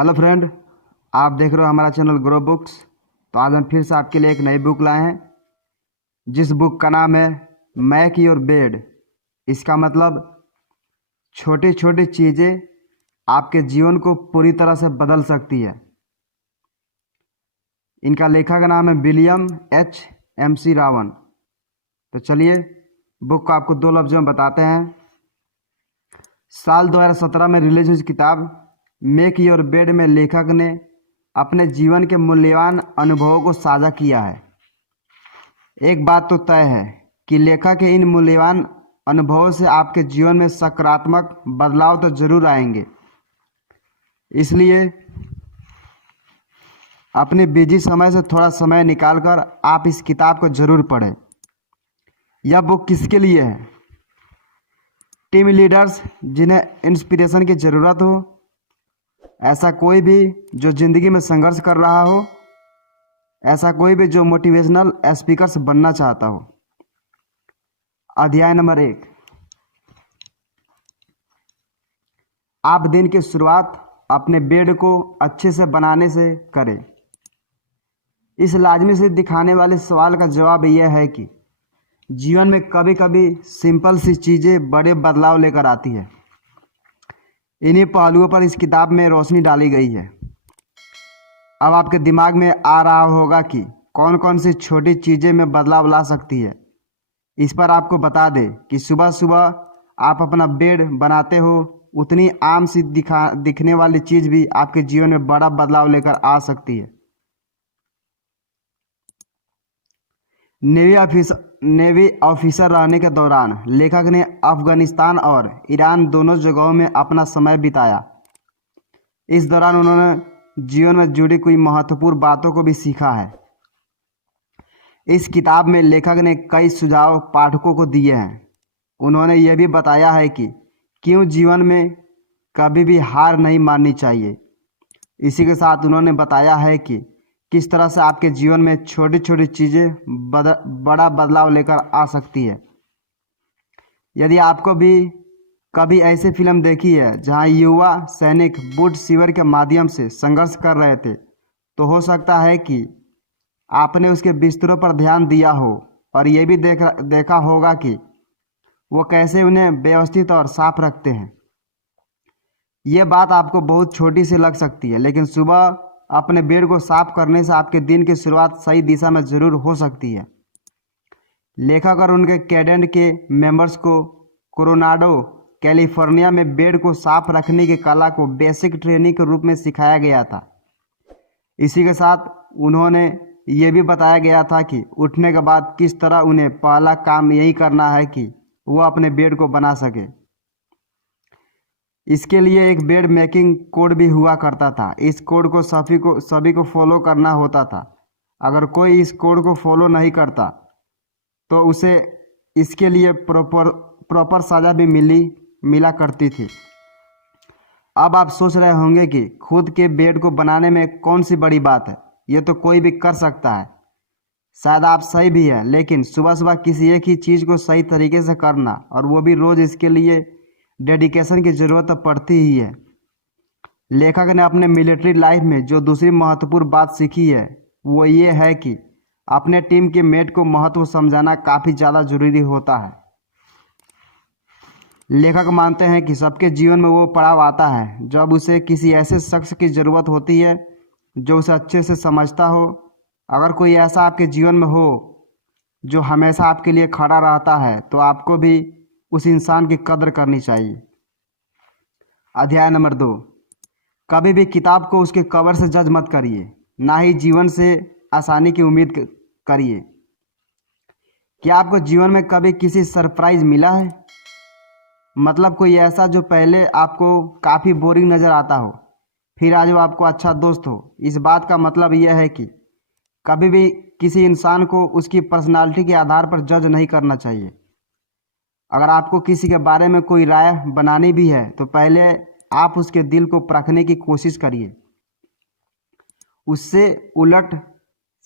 Hello friend, आप देख रहे हो हमारा चैनल ग्रो बुक्स। तो आज हम फिर से आपके लिए एक नई बुक लाए हैं, जिस बुक का नाम है मेक योर बेड। इसका मतलब छोटी छोटी चीज़ें आपके जीवन को पूरी तरह से बदल सकती है। इनका लेखक का नाम है विलियम एच MC रावण। तो चलिए बुक को आपको दो लफ्ज़ों में बताते हैं। साल 2017 में रिलीज हुई किताब मेक योर बेड में लेखक ने अपने जीवन के मूल्यवान अनुभवों को साझा किया है। एक बात तो तय है कि लेखक के इन मूल्यवान अनुभवों से आपके जीवन में सकारात्मक बदलाव तो जरूर आएंगे। इसलिए अपने बिजी समय से थोड़ा समय निकालकर आप इस किताब को जरूर पढ़ें। यह बुक किसके लिए है? टीम लीडर्स जिन्हें इंस्पिरेशन की ज़रूरत हो, ऐसा कोई भी जो ज़िंदगी में संघर्ष कर रहा हो, ऐसा कोई भी जो मोटिवेशनल स्पीकर्स बनना चाहता हो। अध्याय नंबर 1, आप दिन की शुरुआत अपने बेड को अच्छे से बनाने से करें। इस लाजमी से दिखाने वाले सवाल का जवाब यह है कि जीवन में कभी कभी सिंपल सी चीज़ें बड़े बदलाव लेकर आती है। इन्हीं पहलुओं पर इस किताब में रोशनी डाली गई है। अब आपके दिमाग में आ रहा होगा कि कौन कौन सी छोटी चीज़ें में बदलाव ला सकती है। इस पर आपको बता दें कि सुबह सुबह आप अपना बेड बनाते हो, उतनी आम सी दिखने वाली चीज़ भी आपके जीवन में बड़ा बदलाव लेकर आ सकती है। नेवी ऑफिसर रहने के दौरान लेखक ने अफगानिस्तान और ईरान दोनों जगहों में अपना समय बिताया। इस दौरान उन्होंने जीवन में जुड़ी कोई महत्वपूर्ण बातों को भी सीखा है। इस किताब में लेखक ने कई सुझाव पाठकों को दिए हैं। उन्होंने यह भी बताया है कि क्यों जीवन में कभी भी हार नहीं माननी चाहिए। इसी के साथ उन्होंने बताया है कि किस तरह से आपके जीवन में छोटी छोटी चीज़ें बड़ा बदलाव लेकर आ सकती है। यदि आपको भी कभी ऐसी फिल्म देखी है जहां युवा सैनिक बूट शिविर के माध्यम से संघर्ष कर रहे थे, तो हो सकता है कि आपने उसके बिस्तरों पर ध्यान दिया हो और ये भी देखा होगा कि वो कैसे उन्हें व्यवस्थित और साफ रखते हैं। ये बात आपको बहुत छोटी सी लग सकती है, लेकिन सुबह अपने बेड को साफ करने से आपके दिन की शुरुआत सही दिशा में जरूर हो सकती है। लेखक और उनके कैडेट के मेंबर्स को कोलोराडो कैलिफोर्निया में बेड को साफ रखने की कला को बेसिक ट्रेनिंग के रूप में सिखाया गया था। इसी के साथ उन्होंने ये भी बताया गया था कि उठने के बाद किस तरह उन्हें पहला काम यही करना है कि वो अपने बेड को बना सके। इसके लिए एक बेड मेकिंग कोड भी हुआ करता था। इस कोड को सभी को फॉलो करना होता था। अगर कोई इस कोड को फॉलो नहीं करता तो उसे इसके लिए प्रॉपर सजा भी मिला करती थी। अब आप सोच रहे होंगे कि खुद के बेड को बनाने में कौन सी बड़ी बात है, ये तो कोई भी कर सकता है। शायद आप सही भी है, लेकिन सुबह सुबह किसी एक ही चीज़ को सही तरीके से करना, और वो भी रोज़, इसके लिए डेडिकेशन की ज़रूरत तो पड़ती ही है। लेखक ने अपने मिलिट्री लाइफ में जो दूसरी महत्वपूर्ण बात सीखी है वो ये है कि अपने टीम के मेट को महत्व समझाना काफ़ी ज़्यादा जरूरी होता है। लेखक मानते हैं कि सबके जीवन में वो पड़ाव आता है जब उसे किसी ऐसे शख्स की ज़रूरत होती है जो उसे अच्छे से समझता हो। अगर कोई ऐसा आपके जीवन में हो जो हमेशा आपके लिए खड़ा रहता है, तो आपको भी उस इंसान की कदर करनी चाहिए। अध्याय नंबर 2, कभी भी किताब को उसके कवर से जज मत करिए, ना ही जीवन से आसानी की उम्मीद करिए। क्या आपको जीवन में कभी किसी सरप्राइज मिला है? मतलब कोई ऐसा जो पहले आपको काफ़ी बोरिंग नज़र आता हो, फिर आज वो आपको अच्छा दोस्त हो। इस बात का मतलब यह है कि कभी भी किसी इंसान को उसकी पर्सनालिटी के आधार पर जज नहीं करना चाहिए। अगर आपको किसी के बारे में कोई राय बनानी भी है तो पहले आप उसके दिल को परखने की कोशिश करिए। उससे उलट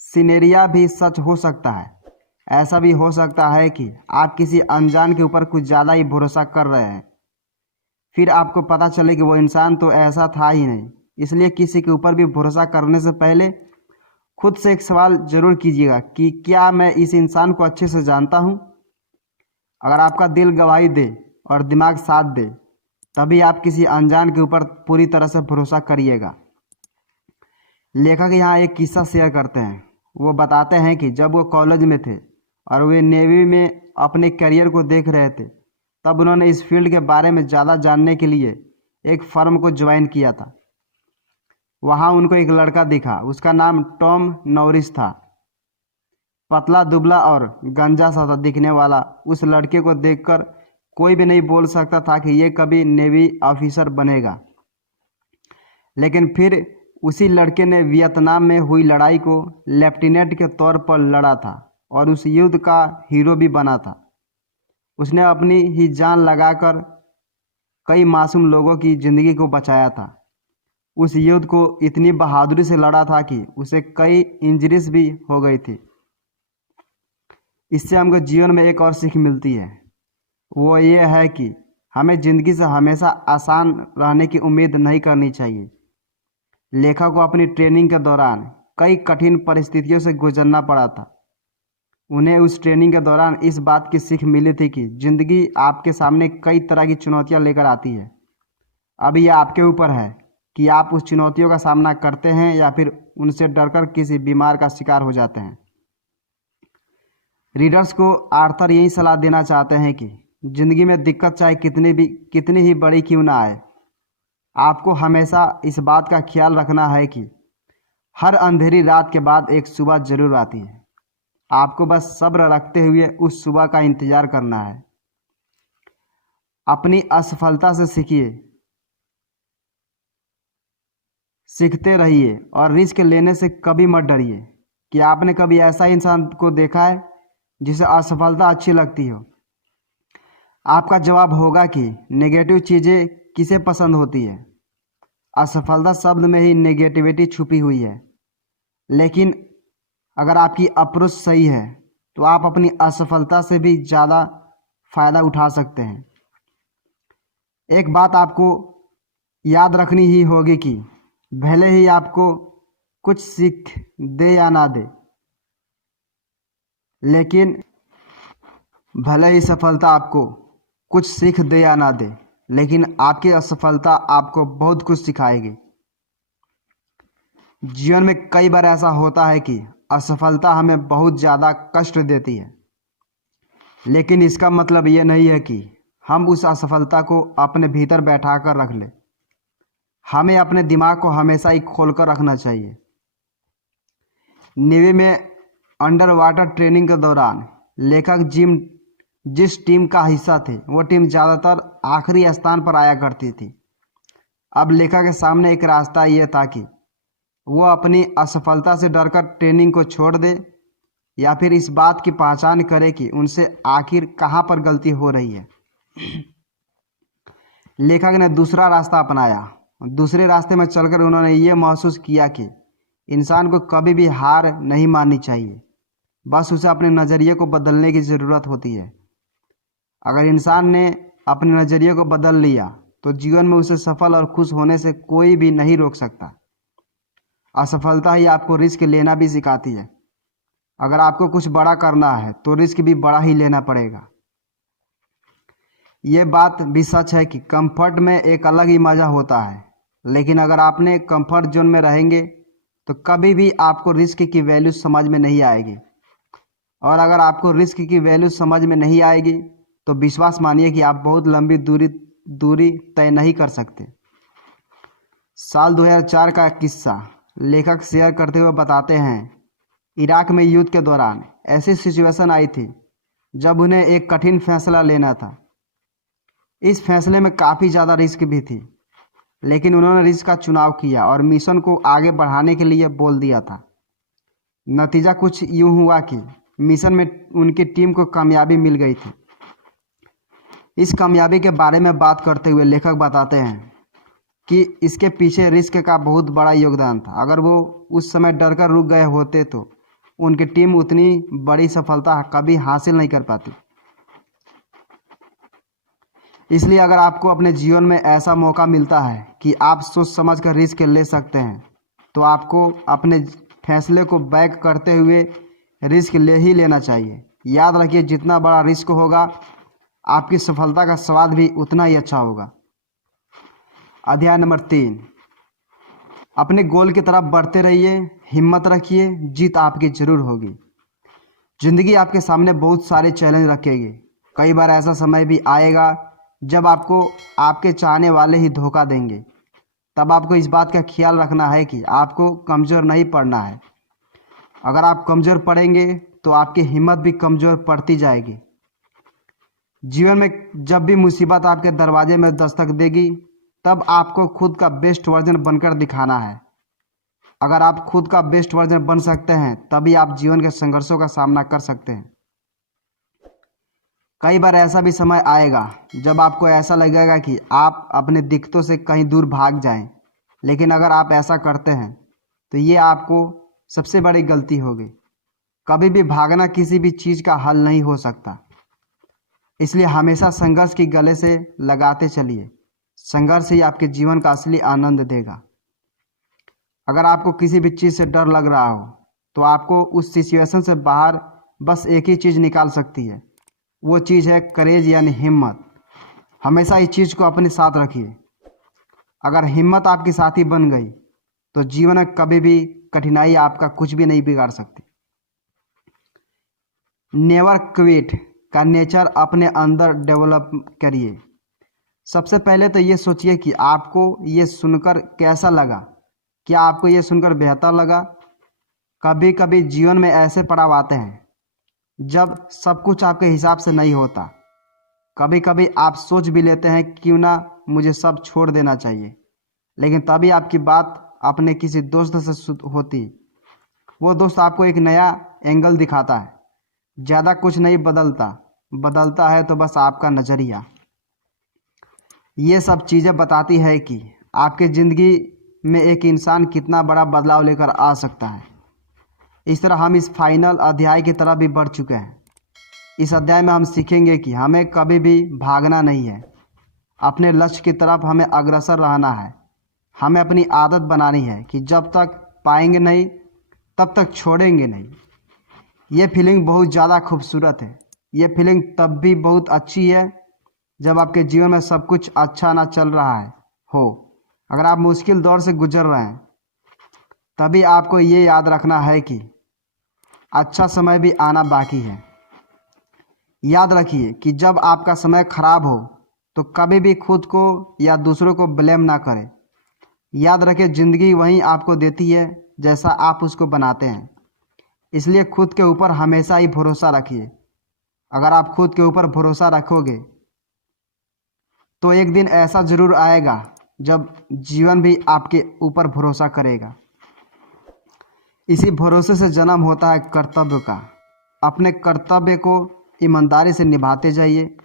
सिनेरिया भी सच हो सकता है। ऐसा भी हो सकता है कि आप किसी अनजान के ऊपर कुछ ज़्यादा ही भरोसा कर रहे हैं, फिर आपको पता चले कि वो इंसान तो ऐसा था ही नहीं। इसलिए किसी के ऊपर भी भरोसा करने से पहले खुद से एक सवाल जरूर कीजिएगा कि क्या मैं इस इंसान को अच्छे से जानता हूँ। अगर आपका दिल गवाही दे और दिमाग साथ दे तभी आप किसी अनजान के ऊपर पूरी तरह से भरोसा करिएगा। लेखक यहाँ एक किस्सा शेयर करते हैं। वो बताते हैं कि जब वो कॉलेज में थे और वे नेवी में अपने करियर को देख रहे थे तब उन्होंने इस फील्ड के बारे में ज़्यादा जानने के लिए एक फर्म को ज्वाइन किया था। वहाँ उनको एक लड़का दिखा, उसका नाम टॉम नॉरिस था। पतला दुबला और गंजा सा दिखने वाला उस लड़के को देखकर कोई भी नहीं बोल सकता था कि ये कभी नेवी ऑफिसर बनेगा। लेकिन फिर उसी लड़के ने वियतनाम में हुई लड़ाई को लेफ्टिनेंट के तौर पर लड़ा था और उस युद्ध का हीरो भी बना था। उसने अपनी ही जान लगाकर कई मासूम लोगों की ज़िंदगी को बचाया था। उस युद्ध को इतनी बहादुरी से लड़ा था कि उसे कई इंजरीज भी हो गई थी। इससे हमको जीवन में एक और सीख मिलती है, वो ये है कि हमें ज़िंदगी से हमेशा आसान रहने की उम्मीद नहीं करनी चाहिए। लेखक को अपनी ट्रेनिंग के दौरान कई कठिन परिस्थितियों से गुजरना पड़ा था। उन्हें उस ट्रेनिंग के दौरान इस बात की सीख मिली थी कि ज़िंदगी आपके सामने कई तरह की चुनौतियां लेकर आती है। अब यह आपके ऊपर है कि आप उस चुनौतियों का सामना करते हैं या फिर उनसे डरकर किसी बीमार का शिकार हो जाते हैं। रीडर्स को आर्थर यही सलाह देना चाहते हैं कि ज़िंदगी में दिक्कत चाहे कितनी ही बड़ी क्यों ना आए, आपको हमेशा इस बात का ख्याल रखना है कि हर अंधेरी रात के बाद एक सुबह जरूर आती है। आपको बस सब्र रखते हुए उस सुबह का इंतजार करना है। अपनी असफलता से सीखते रहिए और रिस्क लेने से कभी मत डरिए। कि आपने कभी ऐसा इंसान को देखा है जिसे असफलता अच्छी लगती हो? आपका जवाब होगा कि नेगेटिव चीज़ें किसे पसंद होती है। असफलता शब्द में ही नेगेटिविटी छुपी हुई है। लेकिन अगर आपकी अप्रोच सही है तो आप अपनी असफलता से भी ज़्यादा फायदा उठा सकते हैं। एक बात आपको याद रखनी ही होगी कि भले ही आपको कुछ सीख दे या ना दे, लेकिन भले ही सफलता आपको कुछ सीख दे या ना दे, लेकिन आपकी असफलता आपको बहुत कुछ सिखाएगी। जीवन में कई बार ऐसा होता है कि असफलता हमें बहुत ज़्यादा कष्ट देती है, लेकिन इसका मतलब ये नहीं है कि हम उस असफलता को अपने भीतर बैठा कर रख लें। हमें अपने दिमाग को हमेशा ही खोल कर रखना चाहिए। नेवी में अंडर वाटर ट्रेनिंग के दौरान लेखक जिस टीम का हिस्सा थे वो टीम ज़्यादातर आखिरी स्थान पर आया करती थी। अब लेखक के सामने एक रास्ता ये था कि वो अपनी असफलता से डरकर ट्रेनिंग को छोड़ दे या फिर इस बात की पहचान करे कि उनसे आखिर कहाँ पर गलती हो रही है। लेखक ने दूसरा रास्ता अपनाया। दूसरे रास्ते में चलकर उन्होंने ये महसूस किया कि इंसान को कभी भी हार नहीं माननी चाहिए, बस उसे अपने नज़रिए को बदलने की ज़रूरत होती है। अगर इंसान ने अपने नज़रिए को बदल लिया तो जीवन में उसे सफल और खुश होने से कोई भी नहीं रोक सकता। असफलता ही आपको रिस्क लेना भी सिखाती है। अगर आपको कुछ बड़ा करना है तो रिस्क भी बड़ा ही लेना पड़ेगा। ये बात भी सच है कि कंफर्ट में एक अलग ही मज़ा होता है, लेकिन अगर आपने कंफर्ट जोन में रहेंगे तो कभी भी आपको रिस्क की वैल्यू समझ में नहीं आएगी। और अगर आपको रिस्क की वैल्यू समझ में नहीं आएगी तो विश्वास मानिए कि आप बहुत लंबी दूरी तय नहीं कर सकते। साल 2004 का किस्सा लेखक शेयर करते हुए बताते हैं। इराक में युद्ध के दौरान ऐसी सिचुएशन आई थी जब उन्हें एक कठिन फैसला लेना था। इस फैसले में काफ़ी ज़्यादा रिस्क भी थी, लेकिन उन्होंने रिस्क का चुनाव किया और मिशन को आगे बढ़ाने के लिए बोल दिया था। नतीजा कुछ यूँ हुआ कि मिशन में उनकी टीम को कामयाबी मिल गई थी। इस कामयाबी के बारे में बात करते हुए लेखक बताते हैं कि इसके पीछे रिस्क का बहुत बड़ा योगदान था। अगर वो उस समय डर कर रुक गए होते तो उनकी टीम उतनी बड़ी सफलता कभी हासिल नहीं कर पाती। इसलिए अगर आपको अपने जीवन में ऐसा मौका मिलता है कि आप सोच समझ कर रिस्क ले सकते हैं, तो आपको अपने फैसले को बैक करते हुए रिस्क ले ही लेना चाहिए। याद रखिए, जितना बड़ा रिस्क होगा आपकी सफलता का स्वाद भी उतना ही अच्छा होगा। अध्याय नंबर 3, अपने गोल की तरफ बढ़ते रहिए, हिम्मत रखिए, जीत आपकी जरूर होगी। जिंदगी आपके सामने बहुत सारे चैलेंज रखेगी। कई बार ऐसा समय भी आएगा जब आपको आपके चाहने वाले ही धोखा देंगे। तब आपको इस बात का ख्याल रखना है कि आपको कमज़ोर नहीं पड़ना है। अगर आप कमज़ोर पड़ेंगे तो आपकी हिम्मत भी कमज़ोर पड़ती जाएगी। जीवन में जब भी मुसीबत आपके दरवाजे में दस्तक देगी, तब आपको खुद का बेस्ट वर्जन बनकर दिखाना है। अगर आप खुद का बेस्ट वर्जन बन सकते हैं, तभी आप जीवन के संघर्षों का सामना कर सकते हैं। कई बार ऐसा भी समय आएगा जब आपको ऐसा लगेगा कि आप अपने दिक्कतों से कहीं दूर भाग जाएं, लेकिन अगर आप ऐसा करते हैं तो ये आपको सबसे बड़ी गलती होगी। कभी भी भागना किसी भी चीज़ का हल नहीं हो सकता। इसलिए हमेशा संघर्ष की गले से लगाते चलिए। संघर्ष ही आपके जीवन का असली आनंद देगा। अगर आपको किसी भी चीज़ से डर लग रहा हो, तो आपको उस सिचुएशन से बाहर बस एक ही चीज़ निकाल सकती है। वो चीज़ है करेज, यानी हिम्मत। हमेशा इस चीज़ को अपने साथ रखिए। अगर हिम्मत आपकी साथी बन गई तो जीवन में कभी भी कठिनाई आपका कुछ भी नहीं बिगाड़ सकती। नेवर क्विट का नेचर अपने अंदर डेवलप करिए। सबसे पहले तो ये सोचिए कि आपको ये सुनकर कैसा लगा। क्या आपको ये सुनकर बेहतर लगा? कभी कभी जीवन में ऐसे पड़ाव आते हैं जब सब कुछ आपके हिसाब से नहीं होता। कभी कभी आप सोच भी लेते हैं क्यों ना मुझे सब छोड़ देना चाहिए, लेकिन तभी आपकी बात अपने किसी दोस्त से होती। वो दोस्त आपको एक नया एंगल दिखाता है। ज़्यादा कुछ नहीं बदलता है तो बस आपका नज़रिया। ये सब चीज़ें बताती है कि आपकी ज़िंदगी में एक इंसान कितना बड़ा बदलाव लेकर आ सकता है। इस तरह हम इस फाइनल अध्याय की तरफ भी बढ़ चुके हैं। इस अध्याय में हम सीखेंगे कि हमें कभी भी भागना नहीं है। अपने लक्ष्य की तरफ हमें अग्रसर रहना है। हमें अपनी आदत बनानी है कि जब तक पाएंगे नहीं तब तक छोड़ेंगे नहीं। ये फीलिंग बहुत ज़्यादा खूबसूरत है। ये फीलिंग तब भी बहुत अच्छी है जब आपके जीवन में सब कुछ अच्छा ना चल रहा है हो। अगर आप मुश्किल दौर से गुजर रहे हैं, तभी आपको ये याद रखना है कि अच्छा समय भी आना बाकी है। याद रखिए कि जब आपका समय खराब हो तो कभी भी खुद को या दूसरों को ब्लेम ना करें। याद रखें, ज़िंदगी वही आपको देती है जैसा आप उसको बनाते हैं। इसलिए खुद के ऊपर हमेशा ही भरोसा रखिए। अगर आप खुद के ऊपर भरोसा रखोगे तो एक दिन ऐसा ज़रूर आएगा जब जीवन भी आपके ऊपर भरोसा करेगा। इसी भरोसे से जन्म होता है कर्तव्य का। अपने कर्तव्य को ईमानदारी से निभाते जाइए।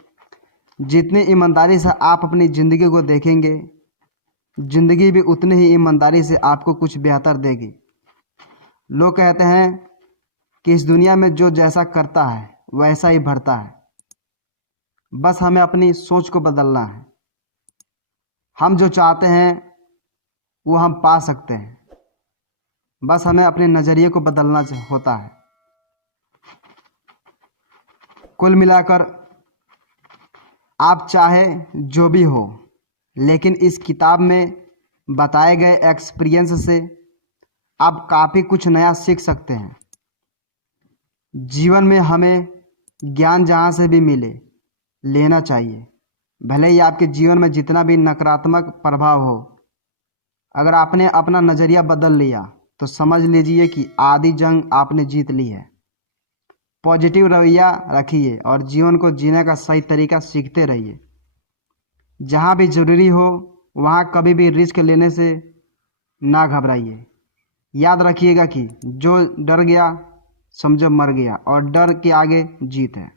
जितनी ईमानदारी से आप अपनी ज़िंदगी को देखेंगे, ज़िंदगी भी उतनी ही ईमानदारी से आपको कुछ बेहतर देगी। लोग कहते हैं कि इस दुनिया में जो जैसा करता है वैसा ही भरता है। बस हमें अपनी सोच को बदलना है। हम जो चाहते हैं वो हम पा सकते हैं। बस हमें अपने नज़रिए को बदलना होता है। कुल मिलाकर आप चाहे जो भी हो, लेकिन इस किताब में बताए गए एक्सपीरियंस से आप काफ़ी कुछ नया सीख सकते हैं। जीवन में हमें ज्ञान जहाँ से भी मिले लेना चाहिए, भले ही आपके जीवन में जितना भी नकारात्मक प्रभाव हो। अगर आपने अपना नज़रिया बदल लिया तो समझ लीजिए कि आधी जंग आपने जीत ली है। पॉजिटिव रवैया रखिए और जीवन को जीने का सही तरीका सीखते रहिए। जहाँ भी ज़रूरी हो वहाँ कभी भी रिस्क लेने से ना घबराइए। याद रखिएगा कि जो डर गया समझो मर गया, और डर के आगे जीत है।